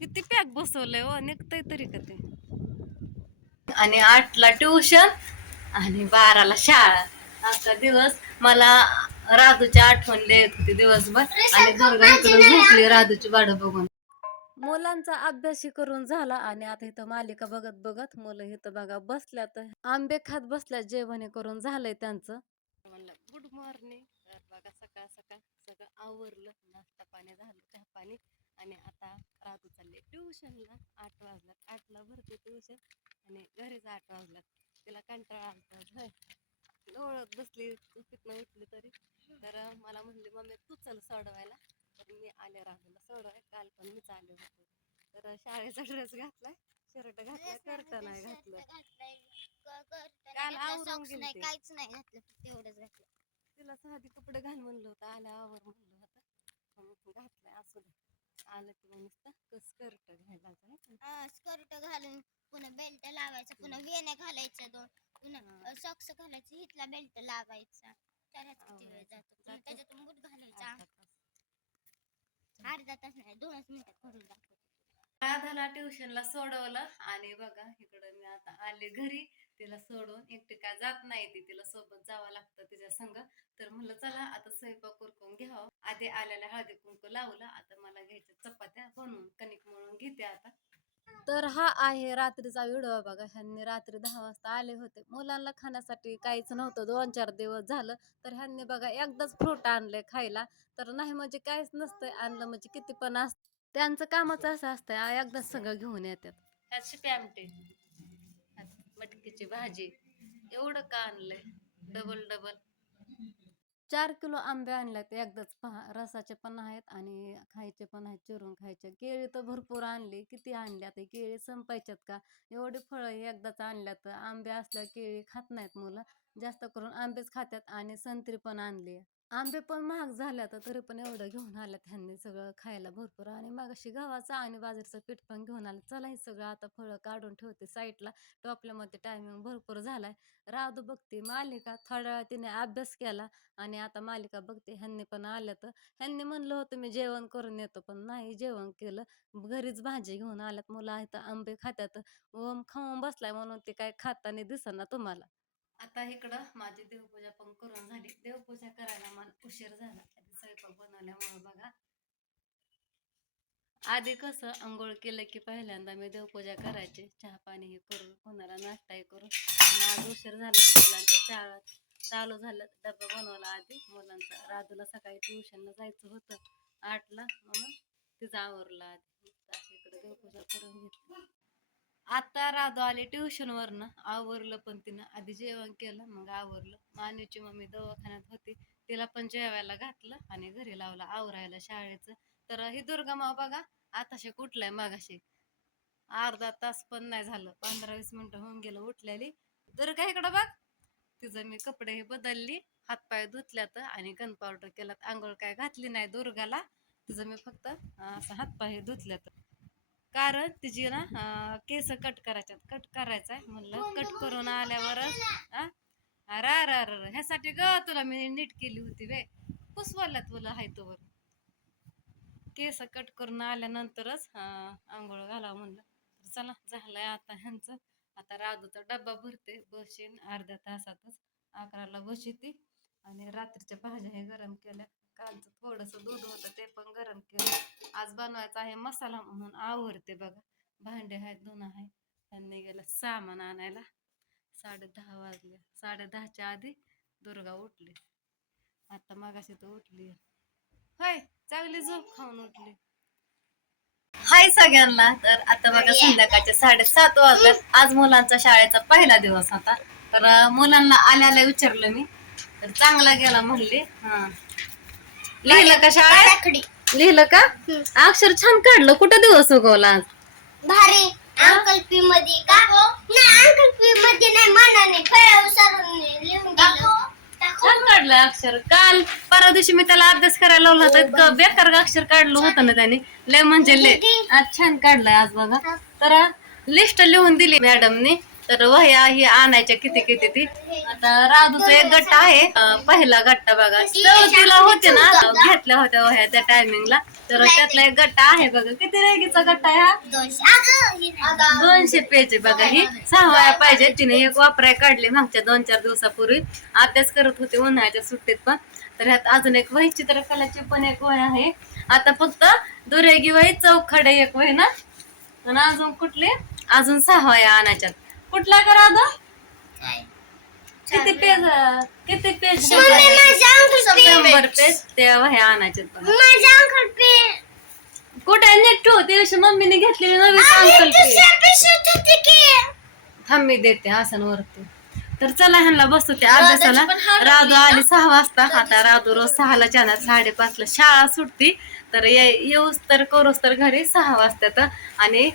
किती पॅक बसवलंय हो, निघतंय तरी का ते. आणि 8ला ट्युशन आणि 12ला शाळा. अख्खा दिवस मला राधूची आठवण येत होती दिवसभर. आणि दुर्गा इकडे झोपली राधूची वाट बघून. मुलांचा अभ्यास करून झाला आणि आता इथं मालिका बघत बघत मुलं इथं बघा बसल्यात, आंबे खात बसल्यात. जेवण करून झालंय त्यांचं. म्हणलं गुड मॉर्निंग. तर बघा सकाळ सकाळ सगळं आवरलं, नाश्ता पाणी झालं, चहा पाणी. आणि आता राधू चालले ट्युशनला. 8 वाजल्यात, 8ला भरते ट्युशन आणि घरीच 8 वाजल्यात. तिला कंटाळा आलता, लोळत बसली झोपेतनं उठली तरी. तर मला म्हणली मम्मी तू चल सोडवायला. तर मी आले राधूला सोडवाय. काल पण मीच आले होते. तर शाळेचा ड्रेस घातलाय, शर्ट घातलाय, कर्ट नाही घातलं. काल आवरून गेलते, काहीच नाही घातलं, फक्त एवढंच घातलं. तिला साधी कपडे घाल म्हणलं होतं, आल्या आवर म्हणलं होतं, घातलाय. असू दे, आलं की मग नुसतं स्कर्ट घ्यायला जाय. स्कर्ट घालून पुन्हा बेल्ट लावायचा, पुन्हा वेण्या घालायच्या 2, पुन्हा सॉक्स घालायचं, हिथला बेल्ट लावायचा. त्याला किती वेळ जातो, त्याच्यातून बूट घालायचा. अर्धा तास नाही, 2च मिनिटात करून दाखवतो. राधाला ट्युशनला सोडवलं आणि बघा इकडं मी आता आले घरी. तिला सोडून एकटी काय जात नाही, ती तिला सोबत जावं लागतं तिच्या संग. तर म्हणलं चला आता स्वयंपाक उरकून घ्यावं. आधी आल्याला हळदी कुंकू लावलं, आता मला घ्यायच्या चपात्या बनवून कणिक मळून घेते आता. तर हा आहे रात्रीचा व्हिडिओ बघा. ह्यांनी रात्री 10 वाजता आले होते. मुलांना खाण्यासाठी काहीच नव्हतं, 2-4 दिवस झालं. तर ह्यांनी बघा एकदाच फ्रूट आणले खायला. तर नाही म्हणजे काहीच नसतंय, आणलं म्हणजे किती पण असतं. त्यांचं कामच असं असतंय, एकदाच सगळं घेऊन येतात. ह्यात शिपी आमटी, मटकीची भाजी, एवढं का आणलंय डबल डबल. 4 किलो आंबे आणल्यात एकदाच. पहा, रसाचे पण आहेत आणि खायचे पण आहेत, चिरून खायचे. केळी तर भरपूर आणली. किती आणल्यात केळी, संपायच्यात का? एवढी फळं एकदाच आणल्यात. आंबे असल्यावर केळी खात नाहीत मुलं, जास्त करून आंबेच खात्यात. आणि संत्री पण आणली. आंबे पण महाग झाल्यात, तरी पण एवढं घेऊन आल्यात ह्यांनी सगळं खायला भरपूर. आणि मगाशी गव्हाचं आणि बाजरीचं पीठ पण घेऊन आलं. चला हे सगळं आता फळं काढून ठेवते साईडला. टोपल्यामध्ये टायमिंग भरपूर झालाय. राधू बघते मालिका, थोड्या वेळा तिने अभ्यास केला आणि आता मालिका बघते. ह्यांनी पण आल्या. तर ह्यांनी म्हणलं होतं मी जेवण करून येतो, पण नाही जेवण केलं. घरीच भाजी घेऊन आल्यात. मुलं आहेत आंबे खात्यात. ओम खाऊन बसलाय म्हणून ते काय खाताना दिसना तुम्हाला. आता इकडं माझी देवपूजा पण करून झाली. देवपूजा करायला मला उशीर झाला, स्वयंपाक बनवल्यामुळे बघा. आधी कसं आंघोळ केलं की पहिल्यांदा मी देवपूजा करायची, चहा पाणी हे करून, कोणाला नाश्ताही करून. आणि आज उशीर झाला, मुलांच्या शाळा चालू झालं. डबा बनवला आधी मुलांचा. राधूला सकाळी ट्युशनला जायचं होतं 8ला, म्हणून तिचं आवरलं आधी. इकडे देवपूजा करून घेतली. आता राधू आली ट्युशन वरनं, आवरलं पण तिनं. आधी जेवण केलं मग आवरलं. मानूची मम्मी दवाखान्यात होती, तिला पण जेवायला घातलं आणि घरी लावला आवरायला शाळेचं. तर ही दुर्गा माव बघा आताशी कुठलाय, मागाशी अर्धा तास पण नाही झालं, 15-20 मिनिटं होऊन गेलं उठलेली. दुर्गा इकडं बघ. तिचं मी कपडे हे बदलली, हातपाय धुतल्यात आणि गन पावडर केलात. आंघोळ काय घातली नाही दुर्गाला. तिचं मी फक्त असं हातपाय धुतल्यात. कारण तिची ना केस कट करायच्यात, कट करायचंय म्हणलं. कट करून आल्यावरच ह्यासाठी ग तुला मी नीट केली होती वे, पुसवाल्यात तुला हाय तोवर. केस कट करून आल्यानंतरच आंघोळ घालावं म्हणलं. चला झालंय आता ह्यांचं. आता राधूचा डब्बा भरते, बसेन अर्ध्या तासातच. 11ला बस येते. आणि रात्रीच्या भाज्या हे गरम केल्या. कालचं थोडंसं दूध होतं ते पण गरम केलं. आज बनवायचा आहे मसाला म्हणून आवरते बघा. भांडे आहेत, धुणं आहे. त्यांनी गेलं सामान आणायला. 10:30 वाजले. 10:30च्या आधी दुर्गा उठली. आता मगाशी तर उठली होय, चांगली झोप खाऊन उठली. हाय सगळ्यांना. तर आता बघा संध्याकाळचे 7:30 वाजल्यात. आज मुलांचा शाळेचा पहिला दिवस होता. तर मुलांना आल्याला विचारलं मी, तर चांगला गेला म्हणले. लिहिलं का शाळेत? लिहिलं का? अक्षर छान काढलं. कुठं दिवस उगवला आज? भारी. अंकल पी मध्ये का? नाही, अंकल पी मध्ये नाही, मनाने फळा उसारून लिहून दिलं. छान काढलं अक्षर. काल परवा दिवशी मी त्याला अभ्यास करायला लावला होता, इतकं बेकार अक्षर काढलं होतं ना त्याने. लय म्हणजे लय. आज छान काढलंय आज बघा. तर लिस्ट लिहून दिली मॅडमने. तर वह्या ही आणायच्या किती किती ती. आता राधूचा एक गट्टा आहे, पहिला गट्टा बघा चौथीला होते ना, घेतल्या होत्या वह्या त्या टायमिंगला. तर त्यातला एक गट्टा आहे बघा. किती रेगीचा गट्टा आहे हा? 200 पेज आहे बघा. ही 6 वह्या पाहिजे. तिने एक वापराय काढली मागच्या 2-4 दिवसापूर्वी. अभ्यास करत होते उन्हाळ्याच्या सुट्टीत पण. तर ह्यात अजून एक वही चित्रकलाची पण एक वही आहे. आता फक्त दुरेगी वही, चौखडे एक वही ना, आणि अजून कुठले, अजून 6 वह्या आणायच्यात. कुठला करा अगं? किती पेज, किती पेज? 100 पेज त्या वह्या आणायच्यात बघा. कुठे नीट ठेव, ते दिवशी मम्मीने घेतलेली नवी अंकल थांब मी देते आसनवरती. तर चला ह्यांना बसतो त्या अभ्यासाला. राधू आली 6 वाजता. आता राधू रोज 6ला जाणार, 5:30ला शाळा सुटती. तर येऊस तर करूस तर घरी 6 वाजतात. आणि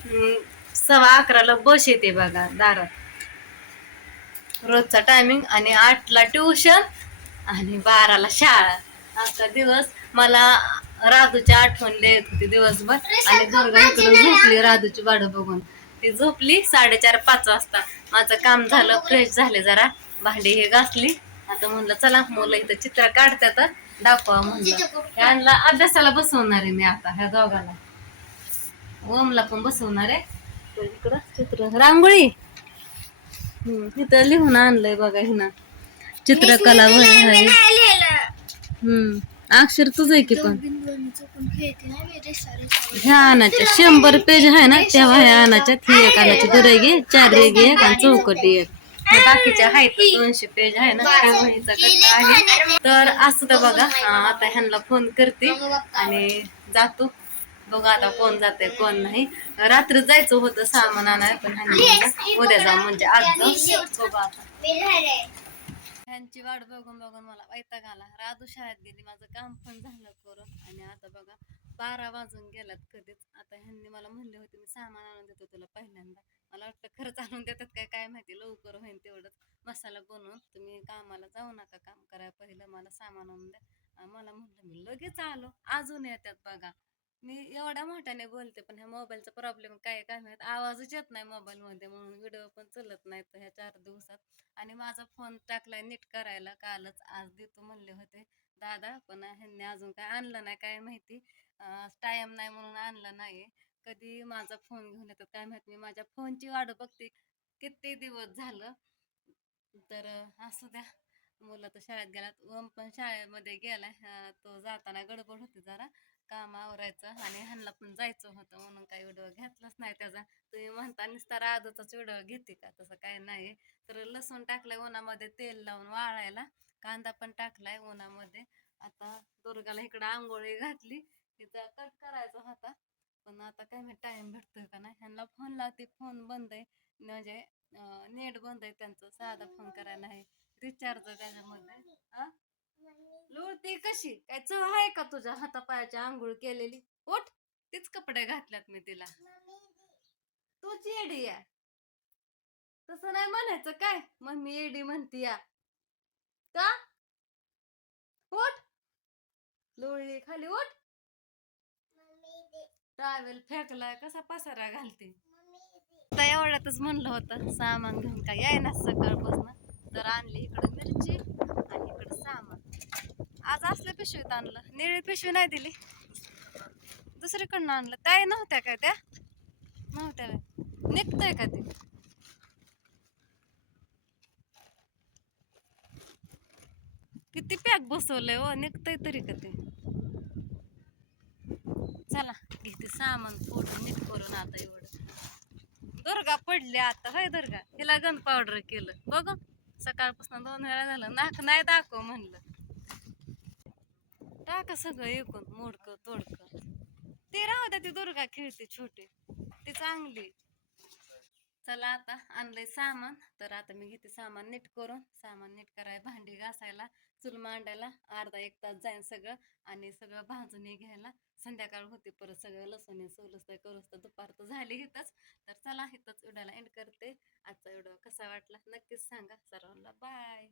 11:15ला बस येते बघा दारात, रोजचा टायमिंग. आणि 8ला ट्युशन आणि 12ला शाळा. आजचा दिवस मला राधूची आठवण येत होती दिवसभर. आणि दुर्गा इकडून झोपली राधूची वाट बघून. ती झोपली 4:30-5 वाजता. माझं काम झालं, फ्रेश झाले, जरा भांडी हे घासली. आता म्हणलं चला मुलं इथं चित्र काढतात, दाखवा म्हणलं. यांना अभ्यासाला बसवणार आहे मी आता, ह्या दोघाला. ओमला पण बसवणार आहे. तर इकडं चित्र रांगोळी इथं लिहून आणलंय बघा हिनं. चित्रकला वही. अक्षर तुझं आहे की पण. ह्या आणायच्या 100 पेज आहे ना, त्या वह्या आणायच्या. ही एक आणायची, दुरेगी 4 रेगी एक आणि चौकटी एक. बाकीच्या आहेत 200 पेज आहे ना, त्या वहीचा कट्टा आहे. तर असं तर बघा. आता ह्यांना फोन करते आणि जातो. बघा आता कोण जाते कोण नाही. रात्री जायचं होतं सामान आणायला, पण ह्यांनी उद्या जाऊ म्हणजे आज जाऊ. बघा आता ह्यांची वाट बघून बघून मला वैताग आला. राधू शाळेत गेली, माझं काम पण झालं करून. आणि आता बघा 12 वाजून गेलात कधीच. आता ह्यांनी मला म्हणले होते मी सामान आणून देतो तुला पहिल्यांदा. मला वाटतं खरंच आणून देतात काय काय माहिती. लवकर होईल तेवढंच मसाला बनवून. तुम्ही कामाला जाऊ नका, काम करायला पहिलं मला सामान आणून द्या. मला म्हटलं मी लगेच आलो, अजून येतात बघा. मी एवढ्या मोठ्याने बोलते, पण ह्या मोबाईलचा प्रॉब्लेम काय काय माहित, आवाजच येत नाही मोबाईल मध्ये, म्हणून व्हिडिओ पण चलत नाहीत ह्या 4 दिवसात. आणि माझा फोन टाकलाय नीट करायला कालच, आज देतो म्हणले होते दादा, पण ह्यांनी अजून काय आणलं नाही काय माहिती. टाइम नाही म्हणून आणलं नाही. कधी माझा फोन घेऊन येतात काय माहित. मी माझ्या फोनची वाट बघते किती दिवस झालं. तर असू द्या. मुलं तर शाळेत गेलात, ओम पण शाळेमध्ये गेलाय. तो जाताना गडबड होती जरा, काम आवरायचं आणि ह्यांना पण जायचं होतं म्हणून काही व्हिडिओ घेतलाच नाही त्याचा. तुम्ही म्हणता नुसता राधूचाच व्हिडिओ घेते का, तसं काय नाही. तर लसूण टाकलाय उन्हामध्ये तेल लावून वाळायला, कांदा पण टाकलाय उन्हामध्ये. आता दुर्गाला इकडं आंघोळी घातली, तिचा कट करायचा होता, पण आता काय मी टाइम भेटतोय का नाही. ह्यांना फोन लावते, फोन बंद आहे, म्हणजे नेट बंद आहे त्यांचं, साधा फोन करायला आहे, रिचार्ज त्याच्यामध्ये. लोळती कशी काय, चव आहे का तुझ्या हातापायाची आंघोळ केलेली? उठ, तीच कपडे घातल्यात मी तिला. तूच येडी आहे, तसं नाही म्हणायचं काय, मम्मी एडी म्हणती या का. उठ, लोळली खाली, उठ. ट्रॅव्हल फेकलाय, कसा पसारा घालते. आता एवढ्यातच म्हणलं होतं सामान घेऊन काय याय ना सकाळपासून. तर आणली इकडं मिरची आणि इकडं सामान. आज असल्या पिशवीत आणलं, निळी पिशवी नाही दिली, दुसरीकडनं आणलं. ताई नव्हत्या काय त्या, नव्हत्या निघतंय का ते. किती पॅक बसवलंय हो, निघतंय तरी का ते. चला घेते सामान फोडून नीट करून. आता एवढं दुर्गा पडली आता, होय दुर्गा, हिला गन पावडर केलं बघ. सकाळपासून 2 वेळा झालं, नाक नाही दाखव म्हणलं. टाका सगळं एकूण, मोडकं तोडकं. ते राहू द्या, ती दुर्गा खेळते छोटी, ती चांगली. चला आता आणलंय सामान, तर आता मी घेते सामान नीट करून. सामान नीट कराय, भांडी घासायला, चूल मांडायला अर्धा 1 तास जाईन सगळं. आणि सगळं भाजून घ्यायला संध्याकाळ होते परत. सगळं लसूण सोलूस तर करूस तर दुपार तर झाली इथंच. तर चला इथंच व्हिडिओला एंड करते. आजचा व्हिडिओ कसा वाटला नक्कीच सांगा. सर्वांना बाय.